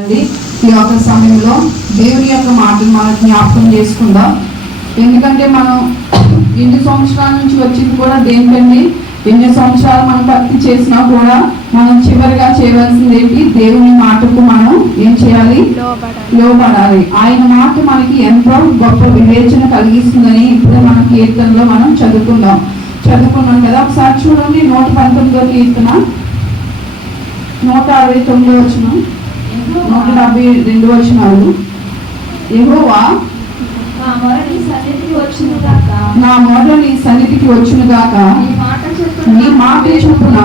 ఈ యొక్క సమయంలో దేవుని యొక్క మాటలు మనం జ్ఞాపకం చేసుకుందాం. ఎందుకంటే మనం ఎన్ని సంవత్సరాల నుంచి వచ్చింది కూడా దేనికండి, ఎన్ని సంవత్సరాలు మనం భక్తి చేసినా కూడా మనం చివరిగా చేయవలసింది ఏంటి? దేవుని మాటకు మనం ఏం చేయాలి? లోబడాలి. ఆయన మాట మనకి ఎంతో గొప్ప వివేచన కలిగిస్తుందని ఇప్పుడు మన కీర్తనలో మనం చదువుకున్నాం కదా. ఒకసారి చూడండి, 119వ కీర్తన 169 వచనం, 172 వచనాలు. యెహోవా నా మొర నీ సన్నిధికి వచ్చును గాక, నీ మాట చొప్పున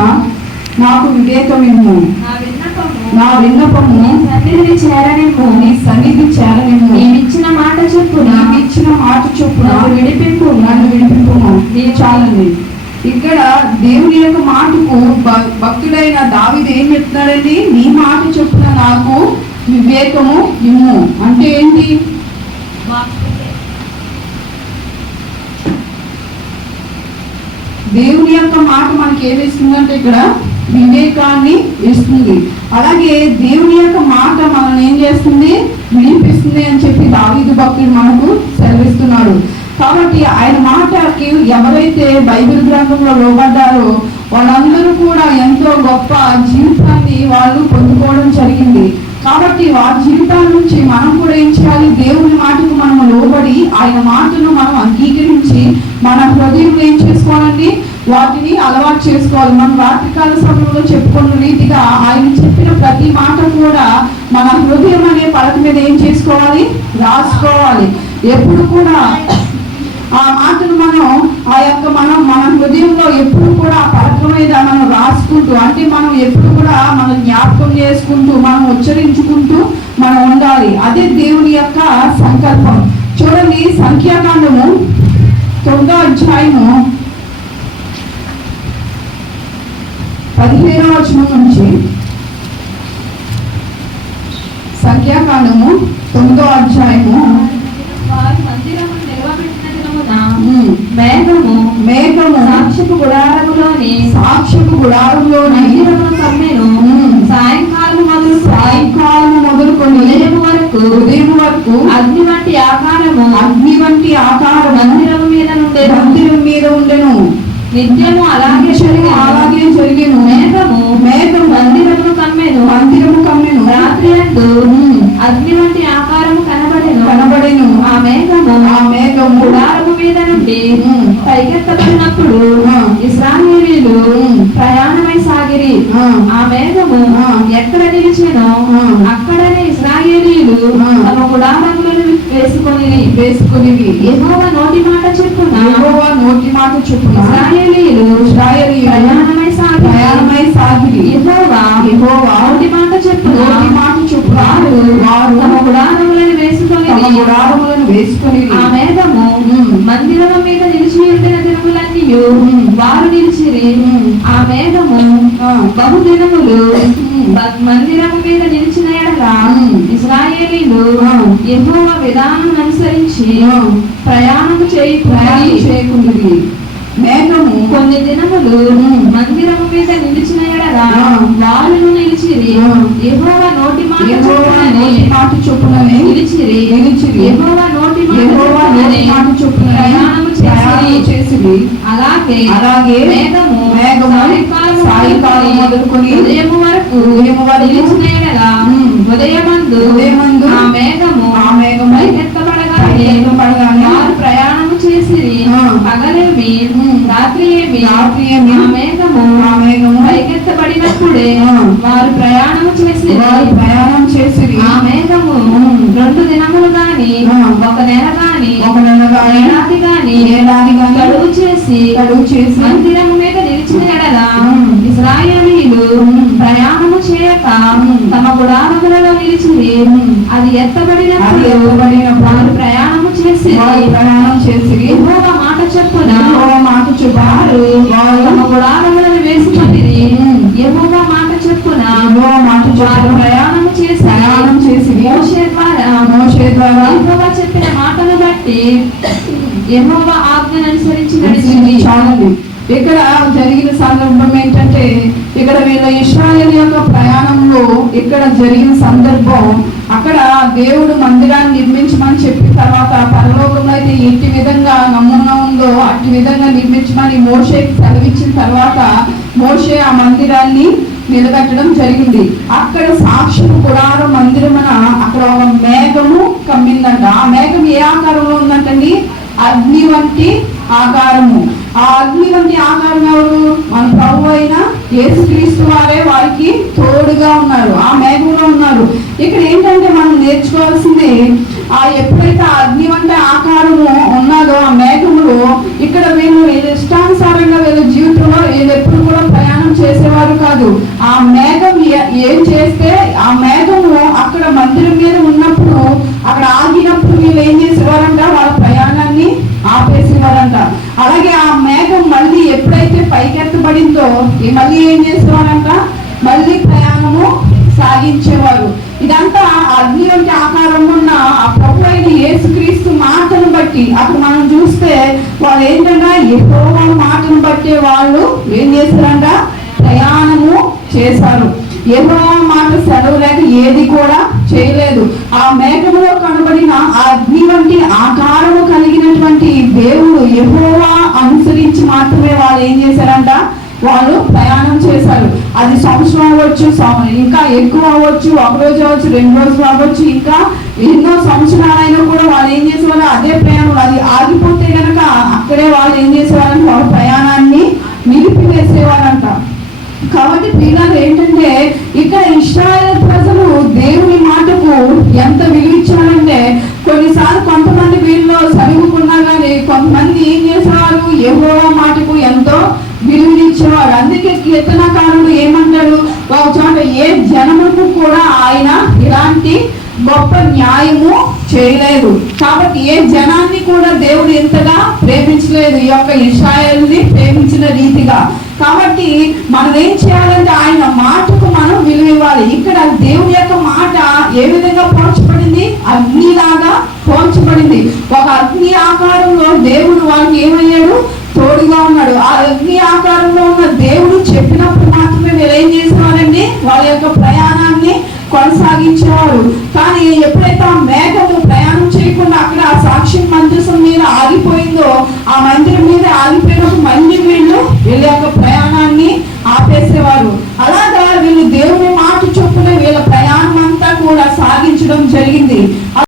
నాకు వివేకమిమ్ము, నా విన్నపము నీ సన్నిధి చేరనిమ్ము, నీవిచ్చిన మాట చొప్పున నన్ను విడిపింపు. చాలండి. ఇక్కడ దేవుని యొక్క మాటకు భక్తుడైన దావీదు ఏం చెప్తున్నాడండి? నీ మాట చొప్పున నాకు వివేకము ఇమ్ము అంటే ఏంటి? దేవుని యొక్క మాట మనకి ఏమి ఇస్తుందంటే ఇక్కడ వివేకాన్ని ఇస్తుంది. అలాగే దేవుని యొక్క మాట మనల్ని ఏం చేస్తుంది? వినిపిస్తుంది అని చెప్పి దావీదు భక్తుడు మనకు సెలవిస్తున్నాడు. కాబట్టి ఆయన మాటకి ఎవరైతే బైబిల్ గ్రంథంలో లోబడ్డారో వాళ్ళందరూ కూడా ఎంతో గొప్ప జీవితాన్ని వాళ్ళు పొందుకోవడం జరిగింది. కాబట్టి వారి జీవితాల నుంచి మనం కూడా ఏం చేయాలి? దేవుని మాటకు మనం లోబడి ఆయన మాటను మనం అంగీకరించి మన హృదయంలో ఏం చేసుకోవాలండి? వాటిని అలవాటు చేసుకోవాలి. మనం రాత్రికాల సమయంలో చెప్పుకున్న రీతిగా ఆయన చెప్పిన ప్రతి మాట కూడా మన హృదయం అనే పలక మీద ఏం చేసుకోవాలి? రాసుకోవాలి. ఎప్పుడు కూడా ఆ మాటను మన హృదయంలో ఎప్పుడు కూడా ఆ పలక మీద మనం రాసుకుంటూ, అంటే మనం ఎప్పుడు కూడా మనం జ్ఞాపకం చేసుకుంటూ, మనం ఉచ్చరించుకుంటూ మనం ఉండాలి. అదే దేవుని యొక్క సంకల్పం. చూడండి, సంఖ్యాకాండము 9వ అధ్యాయము 15వ వచనం నుంచి, సంఖ్యాకాండము 9వ అధ్యాయము మేఘము సాక్ష్యపు గుడారములోని సాయంకాలం మొదలుకొని ఉదయం వరకు అగ్ని వంటి ఆకారము మందిరము మీద ఉండెను. నిత్యము అలాగే జరిగెను. మేఘము మందిరము కమ్మెను. రాత్రి అందు అగ్ని వంటి ఆకారము కనబడెను. ఆ మేఘము గుడారము మీద నుండి పైకెత్తబడినప్పుడు ఇశ్రాయేలీయులు ప్రయాణమై సాగిరి. ఆ మేఘము ఎక్కడ నిలిచెనో అక్కడనే ఇశ్రాయేలీయులు తమ గుడారములను వేసుకొని యెహోవా నోటి మాట చెప్పున ఇశ్రాయేలీయులు ప్రయాణమై సాగిరి. యెహోవా నోటి మాట చెప్పున వారు తమ గుడారములను వేసుకొని ఆ మేఘము మందిరము మీద నిలిచి ఉండిన దినములన్నీయు వారు నిలిచిరి. ఆ మేఘము బహుదినములు మందిరము మీద నిలిచిన ఎడల ఇశ్రాయేలీయులు యెహోవా విధానం అనుసరించి ప్రయాణము చేయకుండిరి. మేఘము కొన్ని దినములు మందిరము మీద నిలిచిన ఎడల వారు నిలిచిరి. యెహోవా నోటి మాట చొప్పుననే నిలిచిరి. యెహోవా నోటి మాట చొప్పున ప్రయాణము చేసిరి. అలాగే మేఘము సాయంకాలం మొదలుకొని ఉదయం వరకు నిలిచిన ఎడల ఉదయమందు ఆ మేఘము పైకెత్తబడగానే వారు ప్రయాణము చేసిరి. పగలేమి రాత్రి ఏమి ఆ మేఘము పైకెత్తబడినప్పుడే వారు ప్రయాణం చేసిరి. ఆ మేఘము 2 దినములు గాని ఒక నెల గాని ఏడాది గాని కలుగు చేసి మందిరము మీద నిలిచిన ఎడల ఇశ్రాయేలీయులు ప్రయాణము చేయక తమ గుడారములలో నిలిచిరి. అది ఎత్తబడినప్పుడు వారు ప్రయాణము చేసి యెహోవా మాట చెప్పున వారు తమ గుడారములను వేసుకొనిరి. యెహోవా మాట చెప్పున వారు ప్రయాణము చేసి మోషే ద్వారా యెహోవా చెప్పిన మాటను బట్టి యెహోవా ఆజ్ఞను అనుసరించి నడిచింది. ఇక్కడ జరిగిన సందర్భం ఏంటంటే ఇక్కడ వీళ్ళ ఇశ్రాయేలు యొక్క ప్రయాణంలో ఇక్కడ జరిగిన సందర్భం, అక్కడ దేవుడు మందిరాన్ని నిర్మించమని చెప్పిన తర్వాత పరలోకంలో అయితే ఎట్టి విధంగా నమూనా ఉందో అట్టి విధంగా నిర్మించమని మోషేకి సెలవిచ్చిన తర్వాత మోషే ఆ మందిరాన్ని నిలబెట్టడం జరిగింది. అక్కడ సాక్షి గుడారం మందిరమున అక్కడ ఒక మేఘము కమ్మిందంట. ఆ మేఘం ఏ ఆకారంలో ఉందంటండి? అగ్ని వంటి ఆకారము. ఆ అగ్ని వంటి ఆకారం ఎవరు? మన ప్రభు అయిన యేసుక్రీస్తు వారే వారికి తోడుగా ఉన్నారు, ఆ మేఘంలో ఉన్నారు. ఇక్కడ ఏంటంటే మనం నేర్చుకోవాల్సింది, ఆ ఎప్పుడైతే ఆ అగ్ని వంటి ఆకారము ఉన్నదో ఆ మేఘములో, ఇక్కడ వీళ్ళు ఇష్టానుసారంగా వీళ్ళ జీవితంలో వీళ్ళు ఎప్పుడు కూడా ప్రయాణం చేసేవారు కాదు. ఆ మేఘం ఏం చేస్తే ఆ మేఘము అక్కడ మందిరం మీద ఉన్నప్పుడు అక్కడ ఆగినప్పుడు వీళ్ళు ఏం చేసేవారంట? వాళ్ళ ప్రయాణాన్ని ఆపేసేవారంట. అలాగే ఆ మేఘం మళ్ళీ ఎప్పుడైతే పైకెత్తబడిందో మళ్ళీ ఏం చేసేవారంట? మళ్ళీ ప్రయాణము సాగించేవారు. ఇదంతా అగ్ని వంటి ఆకారం ఉన్న ఆ ప్రభు అయిన యేసుక్రీస్తు మాటను బట్టి అక్కడ మనం చూస్తే వాళ్ళు ఏంటంటే యెహోవా మాటను బట్టి వాళ్ళు ఏం చేశారంట? ప్రయాణము చేశారు. యెహోవా మాట సెలవు లేక ఏది కూడా చేయలేదు. ఆ మేఘములో కనబడిన ఆ అగ్ని వంటి ఆకారము కలిగినటువంటి దేవుడు యెహోవా అనుసరించి మాత్రమే వాళ్ళు ఏం చేశారంట? వాళ్ళు ప్రయాణం చేశారు. అది సంవత్సరం అవ్వచ్చు, ఇంకా ఎక్కువ అవ్వచ్చు, ఒక రోజు అవ్వచ్చు, 2 రోజులు అవ్వచ్చు, ఇంకా ఎన్నో సంవత్సరాలైనా కూడా వాళ్ళు ఏం చేసేవారు? అదే ప్రయాణం. అది ఆగిపోతే కనుక అక్కడే వాళ్ళు ఏం చేసేవారంటే వాళ్ళ ప్రయాణాన్ని నిలిపివేసేవారంట. కాబట్టి పిల్లలు ఏంటంటే ఇక్కడ ఇశ్రాయేలు ప్రజలు దేవుని మాటకు ఎంత విలువిచ్చారంటే, కొన్నిసార్లు కొంతమంది వీళ్ళు చదువుకున్నా కానీ కొంతమంది ఏం చేసేవారు? యెహోవా మాటకు ఎంతో విలువనిచ్చేవాడు. అందుకే కీర్తనకారుడు ఏమంటాడు? ఒక చోట ఏ జనముకు కూడా ఆయన ఇలాంటి గొప్ప న్యాయము చేయలేదు. కాబట్టి ఏ జనాన్ని కూడా దేవుడు ఎంతగా ప్రేమించలేదు ఈ యొక్క ఇశ్రాయేలుని ప్రేమించిన రీతిగా. కాబట్టి మనం ఏం చేయాలంటే ఆయన మాటకు మనం విలువ ఇవ్వాలి. ఇక్కడ దేవుని యొక్క మాట ఏ విధంగా పోల్చబడింది? అగ్నిలాగా పోల్చబడింది. ఒక అగ్ని ఆకారంలో దేవుడు వాళ్ళకి ఏమయ్యాడు? తోడుగా ఉన్నాడు. ఆ అగ్ని ఆకారంలో ఉన్న దేవుడు చెప్పినప్పుడు మాత్రమే వీళ్ళు ఏం చేసేవారండి? వాళ్ళ యొక్క ప్రయాణాన్ని కొనసాగించేవారు. కానీ ఎప్పుడైతే ఆ మేఘము ప్రయాణం చేయకుండా అక్కడ ఆ సాక్షి మందిరం మీద